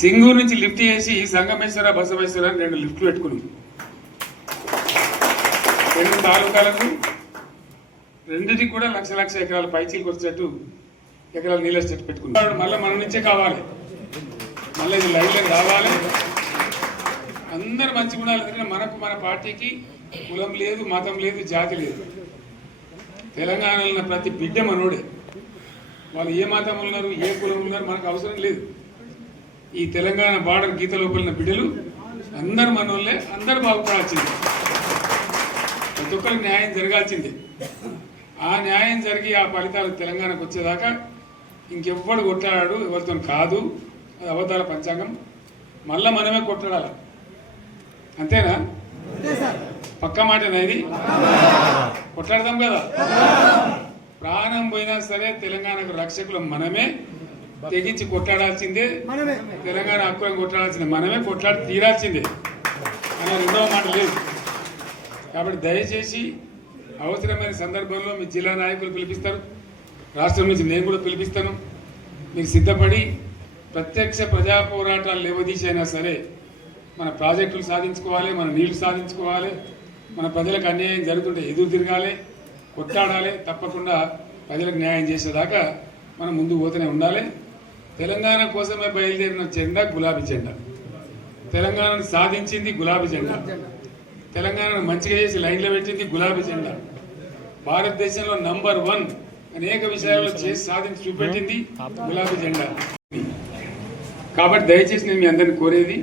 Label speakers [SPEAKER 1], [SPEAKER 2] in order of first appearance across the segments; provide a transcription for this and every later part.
[SPEAKER 1] సింగూరు నుంచి లిఫ్ట్ చేసి సంగమేశ్వర బసవేశ్వర అని రెండు లిఫ్ట్లు పెట్టుకున్నాం. రెండు తాలూకాలకు రెండింటికి కూడా లక్ష లక్ష ఎకరాల పైచీలకు వచ్చేట్టు ఎకరాల నీళ్ళ చెట్టు పెట్టుకున్నాం. మళ్ళీ మన నుంచే కావాలి. మళ్ళీ ఇది లైన్లో రావాలి. అందరు మంచి గుణాలు ఎందుకంటే మనకు మన పార్టీకి కులం లేదు మతం లేదు జాతి లేదు. తెలంగాణలో ప్రతి బిడ్డ మనోడే. వాళ్ళు ఏ మతం ఉన్నారు ఏ కులం ఉన్నారు మనకు అవసరం లేదు. ఈ తెలంగాణ బార్డర్ గీత లోపల ఉన్న బిడ్డలు అందరు మనోళ్ళే అందరు బాగుపడాల్సిందే. ప్రతి ఒక్కరికి న్యాయం జరగాల్సిందే. ఆ న్యాయం జరిగి ఆ ఫలితాలు తెలంగాణకు వచ్చేదాకా ఇంకెవ్వడు కొట్లాడాడు ఎవరితో కాదు. అది అబద్ధాల పంచాంగం. మళ్ళా మనమే కొట్లాడాలి? అంతేనా? పక్క మాటనా ఇది? కొట్లాడదాం కదా? ప్రాణం పోయినా సరే తెలంగాణకు రక్షకులు మనమే. తెగించి కొట్లాడాల్సిందే.
[SPEAKER 2] మనమే.
[SPEAKER 1] తెలంగాణ హక్కులను కొట్లాడాల్సిందే. మనమే కొట్లాడి తీరాల్సిందే. అనే రెండవ మాట లేదు. కాబట్టి దయచేసి అవసరమైన సందర్భంలో మీ జిల్లా నాయకులు పిలిపిస్తారు. రాష్ట్రం నుంచి నేను కూడా పిలిపిస్తాను. మీకు సిద్ధపడి ప్రత్యక్ష ప్రజా పోరాటాలు లేవదీసైనా సరే మన ప్రాజెక్టులు సాధించుకోవాలి మన నీళ్ళు సాధించుకోవాలి మన ప్రజలకు అన్యాయం జరుగుతుంటే ఎదురు తిరగాలి కొట్లాడాలి తప్పకుండా ప్రజలకు న్యాయం చేసేదాకా మనం ముందు పోతూనే ఉండాలి. తెలంగాణ కోసమే బయలుదేరిన జెండా గులాబీ జెండా. తెలంగాణను సాధించింది గులాబీ జెండా. తెలంగాణను మంచిగా చేసి లైన్లో పెట్టింది గులాబీ జెండా. భారతదేశంలో నంబర్ వన్ అనేక విషయాల్లో చేసి సాధించి చూపెట్టింది గులాబీ జెండా. కాబట్టి దయచేసి నేను మీ అందరిని కోరేది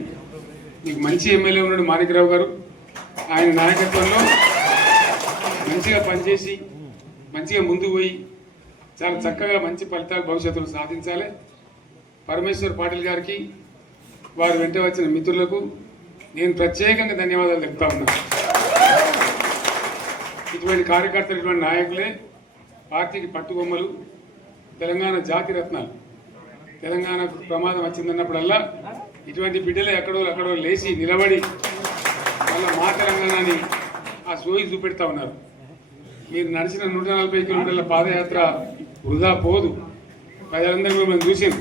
[SPEAKER 1] మీకు మంచి ఎమ్మెల్యే ఉన్నాడు మాణికరావు గారు. ఆయన నాయకత్వంలో మంచిగా పనిచేసి మంచిగా ముందుకు పోయి చాలా చక్కగా మంచి ఫలితాలు భవిష్యత్తులో సాధించాలి. పరమేశ్వర్ పాటిల్ గారికి వారు వెంట వచ్చిన మిత్రులకు నేను ప్రత్యేకంగా ధన్యవాదాలు చెప్తా ఉన్నాను ఇటువంటి కార్యకర్తలు ఇటువంటి నాయకులే పార్టీకి పట్టుబొమ్మలు. తెలంగాణ జాతి రత్నాలు. తెలంగాణకు ప్రమాదం వచ్చిందన్నప్పుడల్లా ఇటువంటి బిడ్డలు ఎక్కడో ఎక్కడో లేచి నిలబడి వాళ్ళ మా తెలంగాణని ఆ సోయి చూపెడతా ఉన్నారు. మీరు నడిచిన నూట నలభై కిలోమీటర్ల పాదయాత్ర వృధా పోదు. ప్రజలందరూ మిమ్మల్ని చూసింది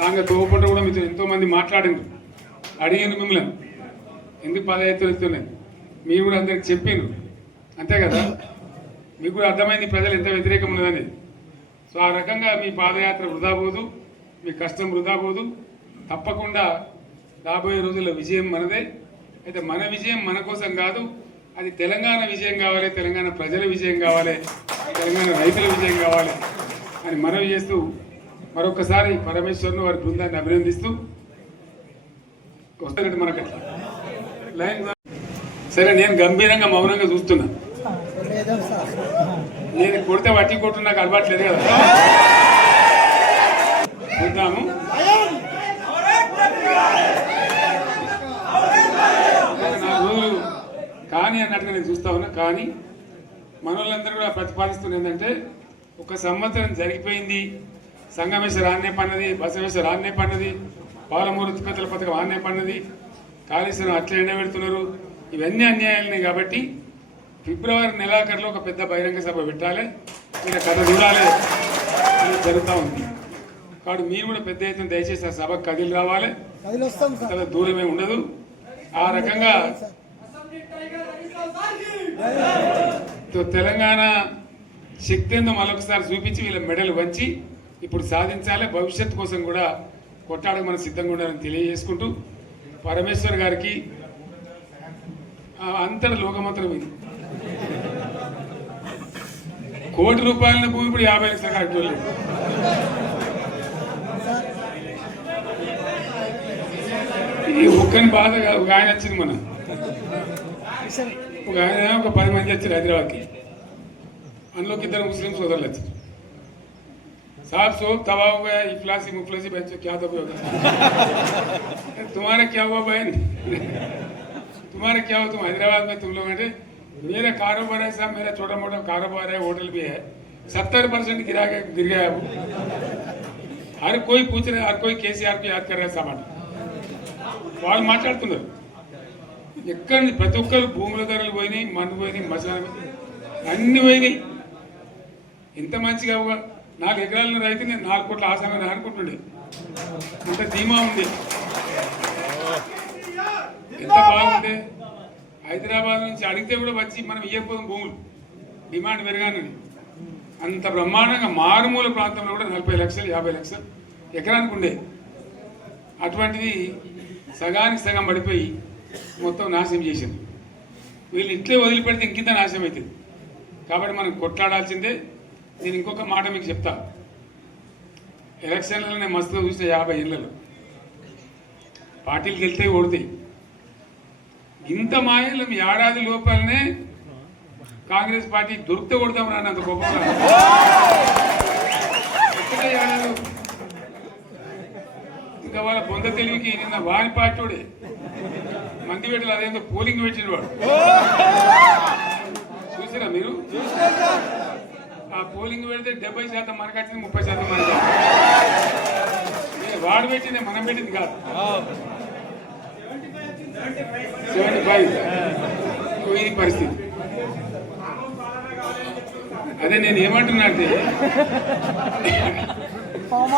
[SPEAKER 1] రాంగ తోపంట కూడా మీతో ఎంతోమంది మాట్లాడిండ్రు. అడిగిండ్రు మిమ్మల్ని. ఎందుకు పాదయాత్ర ఇస్తున్నాయి మీరు కూడా అందరికి చెప్పిండ్రు అంతే కదా? మీకు కూడా అర్థమైంది ప్రజలు ఎంత వ్యతిరేకం ఉన్నదని. సో ఆ రకంగా మీ పాదయాత్ర వృధా పోదు మీ కష్టం వృధా పోదు. తప్పకుండా రాబోయే రోజుల్లో విజయం మనదే. అయితే మన విజయం మన కోసం కాదు అది తెలంగాణ విజయం కావాలి తెలంగాణ ప్రజల విజయం కావాలి తెలంగాణ రైతుల విజయం కావాలి అని మనవి చేస్తూ మరొకసారి పరమేశ్వరుని వారి బృందాన్ని అభినందిస్తూ వస్తారంటే మనకు లైన్ సరే నేను గంభీరంగా మౌనంగా చూస్తున్నా. నేను కొడితే వట్టి కొట్టు నాకు అలవాట్లేదు కదా. చూద్దాము. రోజులు కానీ అన్నట్టుగా నేను చూస్తా ఉన్నా. కానీ మనోళ్ళందరూ కూడా ప్రతిపాదిస్తున్న ఏంటంటే ఒక సంవత్సరం జరిగిపోయింది. సంగమేశ్వర ఆన్నే పన్నది బసవేశ్వర ఆన్నే పన్నది పాలమూరు ఉత్పత్తుల పథకం ఆన్నే పన్నది కాళేశ్వరం అట్లా ఎండబెడుతున్నారు ఇవన్నీ అన్యాయాలనే కాబట్టి ఫిబ్రవరి నెలాఖరులో ఒక పెద్ద బహిరంగ సభ పెట్టాలి. మీరు కథ చూడాలి. ఇది జరుగుతూ ఉంది. కాబట్టి మీరు కూడా పెద్ద ఎత్తున దయచేసి ఆ సభకు కదిలి రావాలి. చాలా దూరమే ఉండదు. ఆ రకంగా తెలంగాణ శక్తి ఏందో మరొకసారి చూపించి వీళ్ళ మెడలు వంచి ఇప్పుడు సాధించాలి భవిష్యత్తు కోసం కూడా కొట్టాడకు మనం సిద్ధంగా ఉండాలని తెలియజేసుకుంటూ పరమేశ్వర్ గారికి అంతటా లోకమంత్రం ఇది. కోటి రూపాయల భూమి ఇప్పుడు యాభై లక్షల కట్టలేదు ఈ ఒక్కని బాధ ఒక ఆయన వచ్చింది మన ఒక ఆయన ఒక పది మంది వచ్చారు హైదరాబాద్కి. అందులోకి ఇద్దరు ముస్లిం సోదరులు వచ్చారు. साहब सोब तबाह हो गया इफलासी मुफलसी बच्चों क्या दबे होगा तुम्हारा क्या हुआ बहन तुम्हारा क्या हुआ तुम हैदराबाद में तुम लोग हैं मेरा कारोबार है साहब मेरा छोटा मोटा कारोबार है होटल भी है सत्तर परसेंट गिरा के गिर गया है वो हर कोई पूछ रहे हर कोई केसीआर को याद कर रहे सामान వాళ్ళు మాట్లాడుతున్నారు ఎక్కడి నుంచి ప్రతి ఒక్కరు భూముల ధరలు పోయినాయి మన్ను పోయినాయి మసాలా పోయినాయి. అన్ని పోయినాయి ఎంత మంచిగా నాకు నాలుగు ఎకరాల రైతు నేను నాలుగు కోట్ల ఆశంగా అనుకుంటుండే. అంత ధీమా ఉంది. ఎంత బాగుండే హైదరాబాద్ నుంచి అడిగితే కూడా వచ్చి మనం ఇయ్యకపోదాం భూములు. డిమాండ్ పెరగానని. అంత బ్రహ్మాండంగా మారుమూల ప్రాంతంలో కూడా నలభై లక్షలు యాభై లక్షలు ఎకరానికి ఉండే. అటువంటిది సగానికి సగం పడిపోయి మొత్తం నాశనం చేసింది. వీళ్ళు ఇట్లే వదిలిపెడితే ఇంకింత నాశనం అవుతుంది. కాబట్టి మనం కొట్లాడాల్సిందే నేను ఇంకొక మాట మీకు చెప్తా. ఎలక్షన్లలో నేను మస్తుగా చూస్తే యాభై ఏళ్ళలో. పార్టీలు గెలితే ఓడితాయి. ఇంత మాయలు మీ ఏడాది లోపలనే కాంగ్రెస్ పార్టీ దొరికితే కొడతాం రాని అంత గొప్ప ఇంకా వాళ్ళ బొంద తెలివికి నిన్న వారి పార్టీడే. మంది పెట్టలు అదేందో పోలింగ్ పెట్టిన వాడు. చూసారా మీరు? ఆ పోలింగ్ పెడితే డెబ్బై శాతం మనకు వచ్చింది ముప్పై శాతం మనకి. వాడు పెట్టింది మనం పెట్టింది కాదు. Seventy five. ఇది పరిస్థితి. అదే నేను ఏమంటున్నా అంటే
[SPEAKER 2] ఫామ్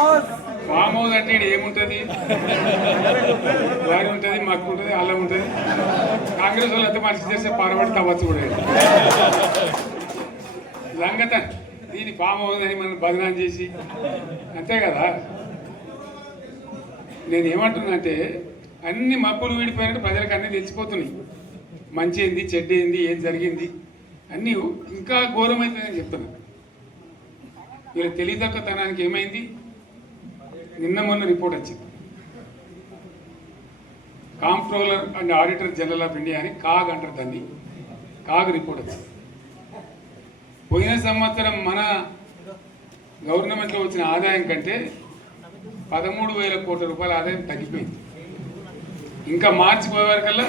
[SPEAKER 2] హౌస్
[SPEAKER 1] అంటే ఏముంటది? వారి ఉంటది మక్కు ఉంటది అల్లం ఉంటది. కాంగ్రెస్ వాళ్ళు ఎంత మనిషి చేస్తే పారబడి తవ్వచ్చు కూడా. లంగత దీని ఫామ్ హౌస్ అని మనం బదనాం చేసి. అంతే కదా? నేను ఏమంటున్నానంటే అన్ని మబ్బులు వీడిపోయినట్టు ప్రజలకు అన్నీ తెలిసిపోతున్నాయి. మంచి ఏంది చెడ్డ ఏంది ఏం జరిగింది? అన్నీ ఇంకా ఘోరమైతుందని చెప్తున్నా. వీళ్ళ తెలియదక్కతనానికి ఏమైంది? నిన్న మొన్న రిపోర్ట్ వచ్చింది. Comptroller and auditor general of India అని కాగ్ అంటారు దాన్ని. కాగ్ రిపోర్ట్ వచ్చింది. పోయిన సంవత్సరం మన గవర్నమెంట్లో వచ్చిన ఆదాయం కంటే పదమూడు వేల కోట్ల రూపాయల ఆదాయం తగ్గిపోయింది. ఇంకా మార్చి పోయేవరకల్లా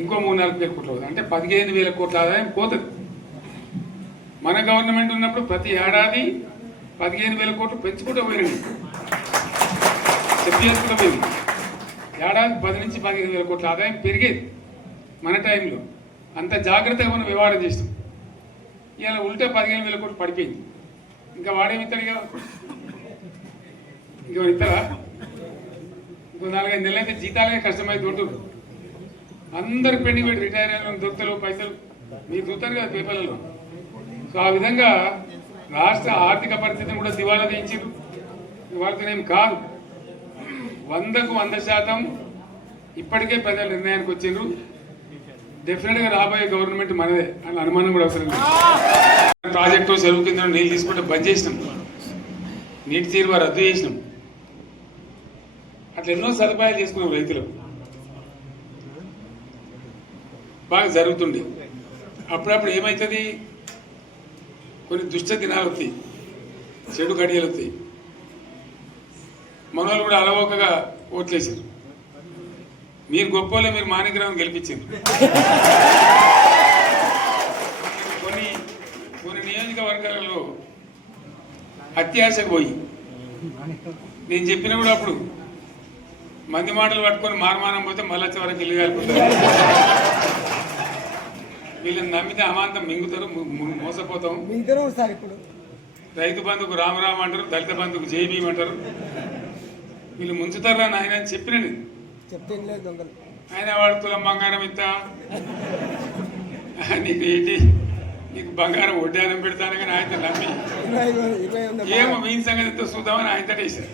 [SPEAKER 1] ఇంకో మూడు నాలుగు వేల కోట్లు అవుతుంది అంటే పదిహేను వేల కోట్ల ఆదాయం పోతుంది. మన గవర్నమెంట్ ఉన్నప్పుడు ప్రతి ఏడాది పదిహేను వేల కోట్లు పెంచుకుంటూ పోయినాయి చెప్పి చేసుకుంటూ పోయింది ఏడాది పది నుంచి పదిహేను వేల కోట్ల ఆదాయం పెరిగేది మన టైంలో. అంత జాగ్రత్తగా మనం వివాదం చేస్తాం ఇలా ఉంటే పదిహేను వేల కోట్లు పడిపోయింది. ఇంకా వాడేమి ఇక? ఇంకో ఇస్తారా ఇంకో నాలుగైదు నెలలైతే అయితే జీతాలే కష్టమైతే దొరుకుతుంది అందరు పెండింగ్ పెట్టి రిటైర్ అయిన దొరుకుతారు పైసలు. మీరు చూస్తారు కదా పేపర్లలో. సో ఆ విధంగా రాష్ట్ర ఆర్థిక పరిస్థితిని కూడా దివాలా తీయించారు వాళ్ళతోనేం కాదు. వందకు వంద శాతం ఇప్పటికే ప్రజల నిర్ణయానికి వచ్చిండ్రు. డెఫినెట్గా రాబోయే గవర్నమెంట్ మనదే అని అనుమానం కూడా అవసరం లేదు. ప్రాజెక్టు చెరువు కింద నీళ్ళు తీసుకుంటే బంద్ చేసినాం. నీటి తీరువ రద్దు చేసినాం. అట్లా ఎన్నో సదుపాయాలు చేసుకున్నాం రైతులు. బాగా జరుగుతుండే. అప్పుడప్పుడు ఏమవుతుంది కొన్ని దుష్ట దినాలు వస్తాయి. చెడు గడియలు వస్తాయి. మనోళ్ళు కూడా అలవోకగా ఓట్లేసారు మీరు గొప్పలే మీరు మాణిగ్రహం గెలిపించారు కొన్ని కొన్ని నియోజకవర్గాలలో అత్యాశకు పోయి. నేను చెప్పిన కూడా అప్పుడు మంది మాటలు పట్టుకొని మారమానం పోతే మళ్ళీ వచ్చే వరకు ఇల్లు కాలిపోతారు. వీళ్ళని నమ్మితే అమాంతం మింగుతారు మోసపోతాం. రైతు బంధుకు రామరామ అంటారు దళిత బంధుకు జై భీమ్ అంటారు. వీళ్ళు ముంచుతారా నాయన అని చెప్పిన.
[SPEAKER 2] చెప్తే లేదు దొంగలు.
[SPEAKER 1] ఆయన వాడు తులం బంగారం ఇస్తా. నీకు ఏంటి? నీకు బంగారం వడ్డానం పెడతాను కానీ ఆయన నమ్మి. ఏమో మీ సంగతి ఎంతో చూద్దామని ఆయన వేశారు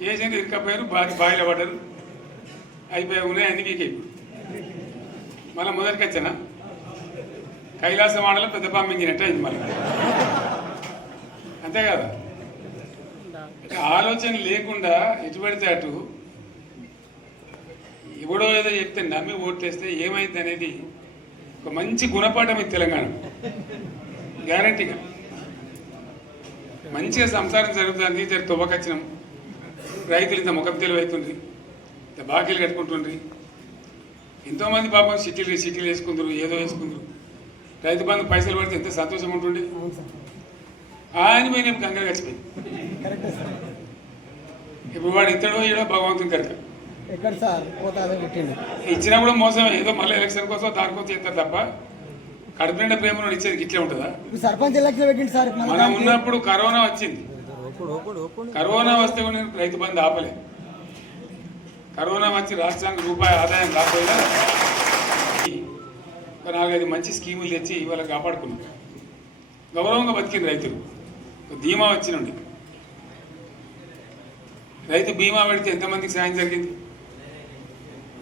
[SPEAKER 1] వేసింది ఇరకపోయారు బాగా బాయిలో పడ్డారు. అయిపోయి ఉన్నాయి అన్ని వీకే ఇప్పుడు మళ్ళీ మొదటికి వచ్చానా? కైలాస మాడలో పెద్ద పంపించినట్టు అయింది మళ్ళీ. అంతే కదా ఆలోచన లేకుండా ఎటు పడితే అటు ఎవడో ఏదో చెప్తే నమ్మి ఓట్లేస్తే ఏమైంది అనేది ఒక మంచి గుణపాఠం ఇది తెలంగాణ. గ్యారంటీగా మంచిగా సంసారం జరుగుతుంది జర తువ్వకచ్చినాం రైతులు ఇంత ముఖం తెలివైతుండ్రి ఇంత బాకీలు కట్టుకుంటుండ్రి. ఎంతోమంది పాపం సిటీలు సిటీలు వేసుకుందరు ఏదో వేసుకుందరు. రైతు బంధు పైసలు పడితే ఎంత సంతోషం ఉంటుండే.
[SPEAKER 2] సార్
[SPEAKER 1] ఆయన పోయిన కంగారు కలిసిపోయింది
[SPEAKER 2] కరెక్టే
[SPEAKER 1] ఇప్పుడు వాడు ఇతడో ఏడో భగవంతుని కనుక.
[SPEAKER 2] ఎక్కడ సార్? పెట్టిండు.
[SPEAKER 1] ఇచ్చినా కూడా మోసం ఏదో మళ్ళీ ఎలక్షన్ కోసం దానికోసం చేస్తారు తప్ప కడుపు నిండా ప్రేమను ఇచ్చేది ఇట్లే ఉంటుందా?
[SPEAKER 2] సర్పంచ్ ఎలక్షన్ పెట్టింది సార్ మన.
[SPEAKER 1] ఉన్నప్పుడు కరోనా వచ్చింది. కరోనా వస్తే కూడా నేను రైతు బంధు ఆపలే. కరోనా వచ్చి రాష్ట్రానికి రూపాయి ఆదాయం రాకపోయినా ఒక నాలుగైదు మంచి స్కీములు తెచ్చి ఇవాళ కాపాడుకున్నాం. గౌరవంగా బతికిన రైతులు. ధీమా వచ్చినండి రైతు బీమా పెడితే ఎంతమందికి సాయం జరిగింది?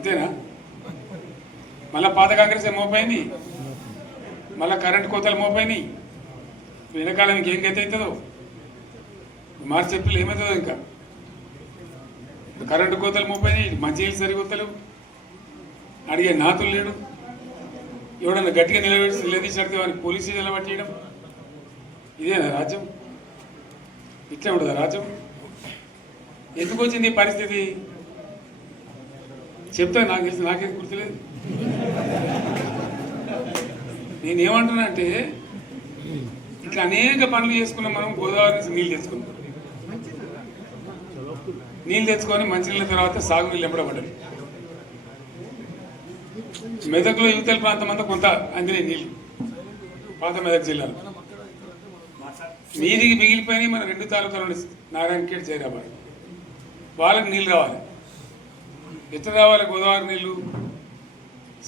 [SPEAKER 1] అంతేనా? మళ్ళీ పాత కాంగ్రెస్ ఏ మళ్ళీ కరెంట్ కోతలు మోపోయినాయి వెనకాల మీకు ఏం గతి అవుతుందో? మార్చి ఏప్రిల్ ఏమవుతుందో ఇంకా? కరెంటు కోతలు మోపోయినాయి మంచి సరికొత్తలు అడిగే నాతులు లేడు. ఎవడన్నా గట్టిగా నిలబెట్టి నిలదీసినడితే వాడిని పోలీసు నిలబట్టేయడం ఇదేనా రాజ్యం? ఇట్లా ఉండదా రాజ్యం? ఎందుకు వచ్చింది ఈ పరిస్థితి? చెప్తా నాకు తెలిసి నాకేం గుర్తులేదు. నేను అంటే ఇట్లా అనేక పనులు చేసుకున్నాం మనం గోదావరి నుంచి నీళ్ళు తెచ్చుకున్నాం. నీళ్ళు తెచ్చుకొని మంచినీళ్ళ తర్వాత సాగునీళ్ళు ఎంపడబడ్డాయి మెదక్లో యువతల ప్రాంతం అంతా కొంత అందినాయి నీళ్ళు. పాత మెదక్ జిల్లాలో. మీదికి మిగిలిపోయినాయి మన రెండు తాలూకాలు నారాయణఖేడ్ జైరాబాద్. వాళ్ళకి నీళ్ళు రావాలి. ఎట్లా రావాలి గోదావరి నీళ్ళు?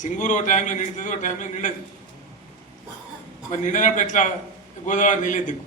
[SPEAKER 1] సింగూరు ఒక టైంలో నిండుతుంది ఒక టైంలో నిండదు. మరి నిండినప్పుడు ఎట్లా గోదావరి నీళ్ళే దిక్కు